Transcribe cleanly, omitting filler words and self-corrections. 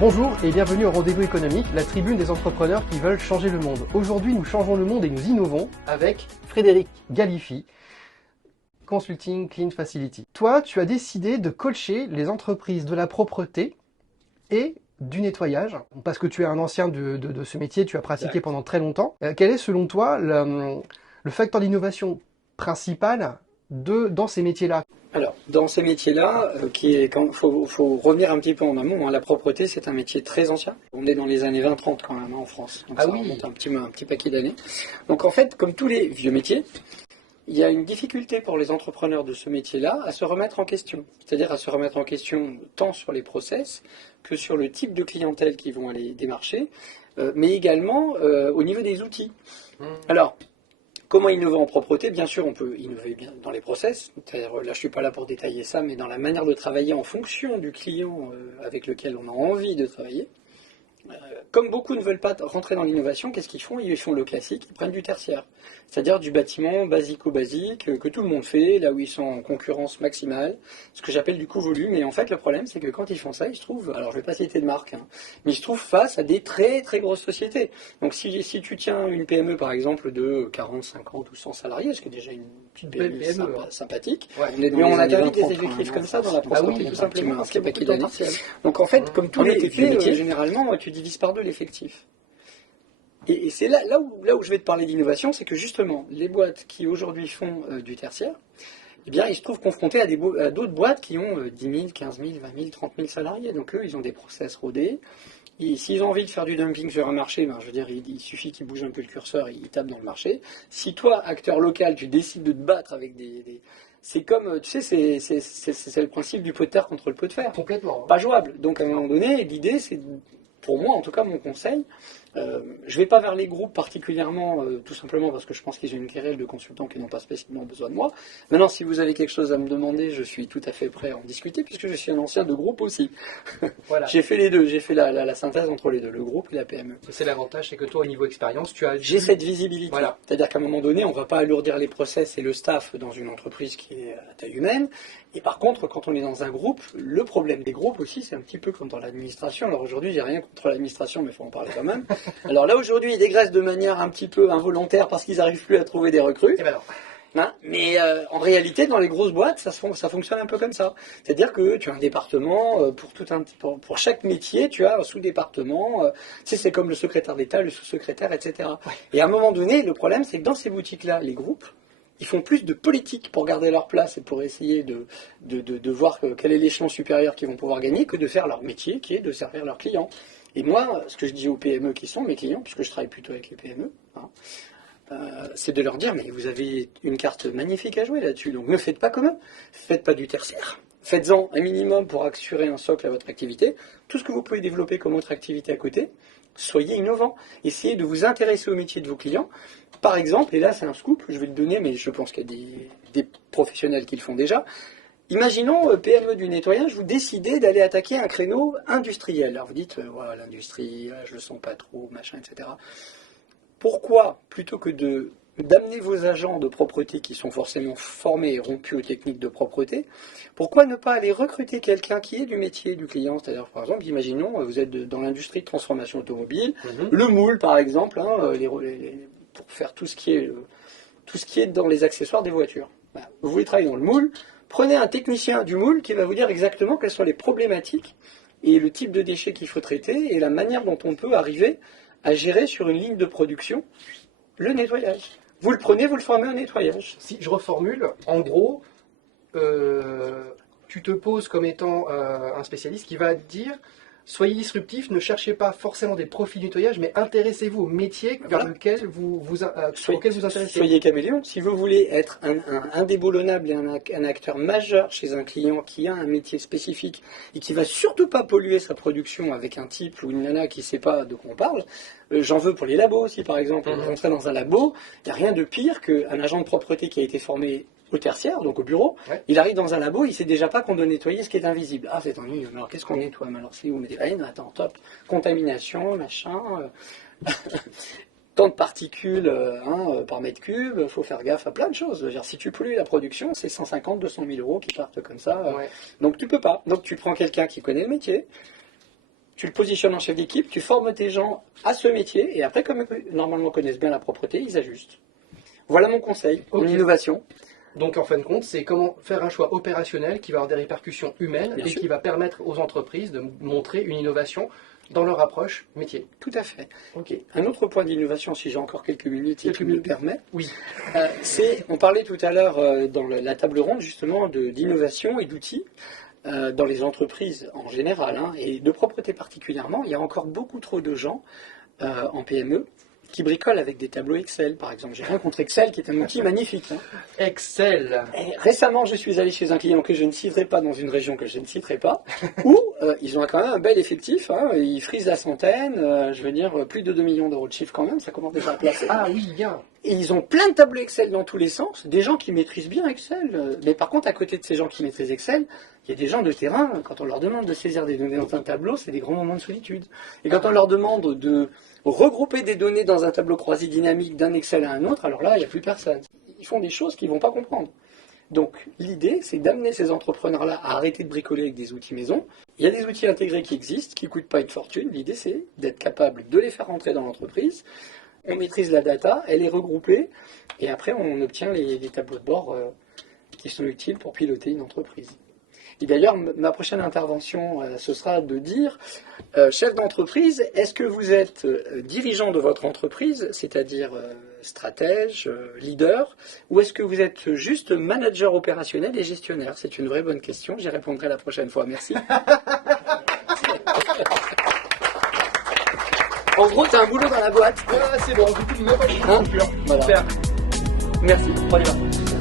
Bonjour et bienvenue au Rendez-vous économique, la tribune des entrepreneurs qui veulent changer le monde. Aujourd'hui, nous changeons le monde et nous innovons avec Frédéric Galifi, Consulting Clean Facility. Toi, tu as décidé de coacher les entreprises de la propreté et du nettoyage, parce que tu es un ancien de ce métier, tu as pratiqué pendant très longtemps. Quel est selon toi le facteur d'innovation principal dans ces métiers-là? Alors, dans ces métiers-là, faut revenir un petit peu en amont. La propreté, c'est un métier très ancien. On est dans les années 20-30 quand même en France. Donc ça remonte un petit paquet d'années. Donc en fait, comme tous les vieux métiers, il y a une difficulté pour les entrepreneurs de ce métier-là à se remettre en question. C'est-à-dire à se remettre en question tant sur les process que sur le type de clientèle qu'ils vont aller démarcher, mais également au niveau des outils. Alors, comment innover en propreté? Bien sûr, on peut innover bien dans les process. C'est-à-dire, là, je ne suis pas là pour détailler ça, mais dans la manière de travailler en fonction du client avec lequel on a envie de travailler. Comme beaucoup ne veulent pas rentrer dans l'innovation, qu'est-ce qu'ils font? Ils font le classique, ils prennent du tertiaire. C'est-à-dire du bâtiment basico-basique, que tout le monde fait, là où ils sont en concurrence maximale, ce que j'appelle du coût-volume. Et en fait, le problème, c'est que quand ils font ça, ils se trouvent, alors je ne vais pas citer de marque, mais ils se trouvent face à des très très grosses sociétés. Donc si tu tiens une PME, par exemple, de 40, 50 ou 100 salariés, ce qui est déjà une petite PME sympathique, mais on a déjà des effectifs comme ça dans la propreté, tout simplement, ce qui n'est pas qu'il d'année. Donc en fait, comme tous les métiers, généralement, tu divises par deux l'effectif. Et c'est là où je vais te parler d'innovation, c'est que justement, les boîtes qui aujourd'hui font du tertiaire, eh bien, ils se trouvent confrontés à d'autres boîtes qui ont 10 000, 15 000, 20 000, 30 000 salariés. Donc eux, ils ont des process rodés. S'ils ont envie de faire du dumping sur un marché, ben, je veux dire, il suffit qu'ils bougent un peu le curseur et ils tapent dans le marché. Si toi, acteur local, tu décides de te battre avec c'est comme, tu sais, c'est le principe du pot de terre contre le pot de fer. Complètement. Pas jouable. Donc à un moment donné, l'idée, c'est, pour moi, en tout cas, mon conseil, je ne vais pas vers les groupes particulièrement, tout simplement parce que je pense qu'ils ont une querelle de consultants qui n'ont pas spécialement besoin de moi. Maintenant, si vous avez quelque chose à me demander, je suis tout à fait prêt à en discuter, puisque je suis un ancien de groupe aussi. Voilà. J'ai fait les deux, j'ai fait la synthèse entre les deux, le groupe et la PME. C'est l'avantage, c'est que toi, au niveau expérience, j'ai cette visibilité. Voilà. C'est-à-dire qu'à un moment donné, on ne va pas alourdir les process et le staff dans une entreprise qui est à taille humaine. Et par contre, quand on est dans un groupe, le problème des groupes aussi, c'est un petit peu comme dans l'administration. Alors aujourd'hui, j'ai rien contre l'administration, mais il faut en parler quand même. Alors là, aujourd'hui, ils dégraissent de manière un petit peu involontaire parce qu'ils n'arrivent plus à trouver des recrues. Et ben alors. Mais en réalité, dans les grosses boîtes, ça fonctionne un peu comme ça. C'est-à-dire que tu as un département pour chaque métier, tu as un sous-département. Tu sais, c'est comme le secrétaire d'État, le sous-secrétaire, etc. Ouais. Et à un moment donné, le problème, c'est que dans ces boutiques-là, les groupes, ils font plus de politique pour garder leur place et pour essayer de voir quel est l'échelon supérieur qu'ils vont pouvoir gagner que de faire leur métier, qui est de servir leurs clients. Et moi, ce que je dis aux PME qui sont mes clients, puisque je travaille plutôt avec les PME, c'est de leur dire, mais vous avez une carte magnifique à jouer là-dessus, donc ne faites pas comme eux, faites pas du tertiaire. Faites-en un minimum pour assurer un socle à votre activité. Tout ce que vous pouvez développer comme autre activité à côté, soyez innovants. Essayez de vous intéresser au métier de vos clients. Par exemple, et là c'est un scoop, je vais le donner, mais je pense qu'il y a des professionnels qui le font déjà. Imaginons, PME du nettoyage, vous décidez d'aller attaquer un créneau industriel. Alors vous dites, voilà, l'industrie, je le sens pas trop, machin, etc. Pourquoi, plutôt que d'amener vos agents de propreté qui sont forcément formés et rompus aux techniques de propreté, pourquoi ne pas aller recruter quelqu'un qui est du métier du client? C'est-à-dire, par exemple, imaginons, vous êtes dans l'industrie de transformation automobile, le moule, par exemple, pour faire tout ce qui est dans les accessoires des voitures. Voilà. Vous voulez travailler dans le moule, prenez un technicien du moule qui va vous dire exactement quelles sont les problématiques et le type de déchets qu'il faut traiter et la manière dont on peut arriver à gérer sur une ligne de production le nettoyage. Vous le prenez, vous le formez au nettoyage. Si je reformule, en gros, tu te poses comme étant un spécialiste qui va te dire soyez disruptif, ne cherchez pas forcément des profils nettoyage, mais intéressez-vous au métier vers lequel auquel vous intéressez. Soyez caméléon. Si vous voulez être un indéboulonnable et un acteur majeur chez un client qui a un métier spécifique et qui va surtout pas polluer sa production avec un type ou une nana qui ne sait pas de quoi on parle, j'en veux pour les labos aussi, par exemple. Vous entrez dans un labo, il n'y a rien de pire qu'un agent de propreté qui a été formé au tertiaire, donc au bureau, il arrive dans un labo, il sait déjà pas qu'on doit nettoyer ce qui est invisible. Ah, c'est ennuyeux, alors qu'est-ce qu'on nettoie? Alors c'est où? Attends, top, contamination, machin, tant de particules par mètre cube, il faut faire gaffe à plein de choses. Je veux dire, si tu pollues la production, c'est 150, 200 000 euros qui partent comme ça. Donc tu peux pas. Donc tu prends quelqu'un qui connaît le métier, tu le positionnes en chef d'équipe, tu formes tes gens à ce métier, et après, comme eux, normalement connaissent bien la propreté, ils ajustent. Voilà mon conseil pour l'innovation. Donc en fin de compte, c'est comment faire un choix opérationnel qui va avoir des répercussions humaines et qui va permettre aux entreprises de montrer une innovation dans leur approche métier. Tout à fait. Okay. Un autre point d'innovation, si j'ai encore quelques minutes, si tu me le permets, oui. On parlait tout à l'heure dans la table ronde justement d'innovation et d'outils dans les entreprises en général, hein, et de propreté particulièrement. Il y a encore beaucoup trop de gens en PME qui bricolent avec des tableaux Excel, par exemple. J'ai rien contre Excel, qui est un outil magnifique. Hein. Excel. Et récemment, je suis allé chez un client que je ne citerai pas, dans une région que je ne citerai pas, où ils ont quand même un bel effectif. Hein, ils frisent la centaine, je veux dire, plus de 2 millions d'euros de chiffre quand même, ça commence déjà à placer. Ah oui, bien. Et ils ont plein de tableaux Excel dans tous les sens, des gens qui maîtrisent bien Excel. Mais par contre, à côté de ces gens qui maîtrisent Excel, il y a des gens de terrain, quand on leur demande de saisir des données dans un tableau, c'est des grands moments de solitude. Et quand on leur demande de regrouper des données dans un tableau croisé dynamique d'un Excel à un autre, alors là, il n'y a plus personne. Ils font des choses qu'ils ne vont pas comprendre. Donc l'idée, c'est d'amener ces entrepreneurs-là à arrêter de bricoler avec des outils maison. Il y a des outils intégrés qui existent, qui ne coûtent pas une fortune. L'idée, c'est d'être capable de les faire rentrer dans l'entreprise. On maîtrise la data, elle est regroupée, et après on obtient les tableaux de bord qui sont utiles pour piloter une entreprise. Et d'ailleurs, ma prochaine intervention, ce sera de dire, chef d'entreprise, est-ce que vous êtes dirigeant de votre entreprise, c'est-à-dire stratège, leader, ou est-ce que vous êtes juste manager opérationnel et gestionnaire? C'est une vraie bonne question, j'y répondrai la prochaine fois. Merci. En gros, t'as un boulot dans la boîte. Ah, c'est bon, du coup, même pas de voilà. Merci, on y va.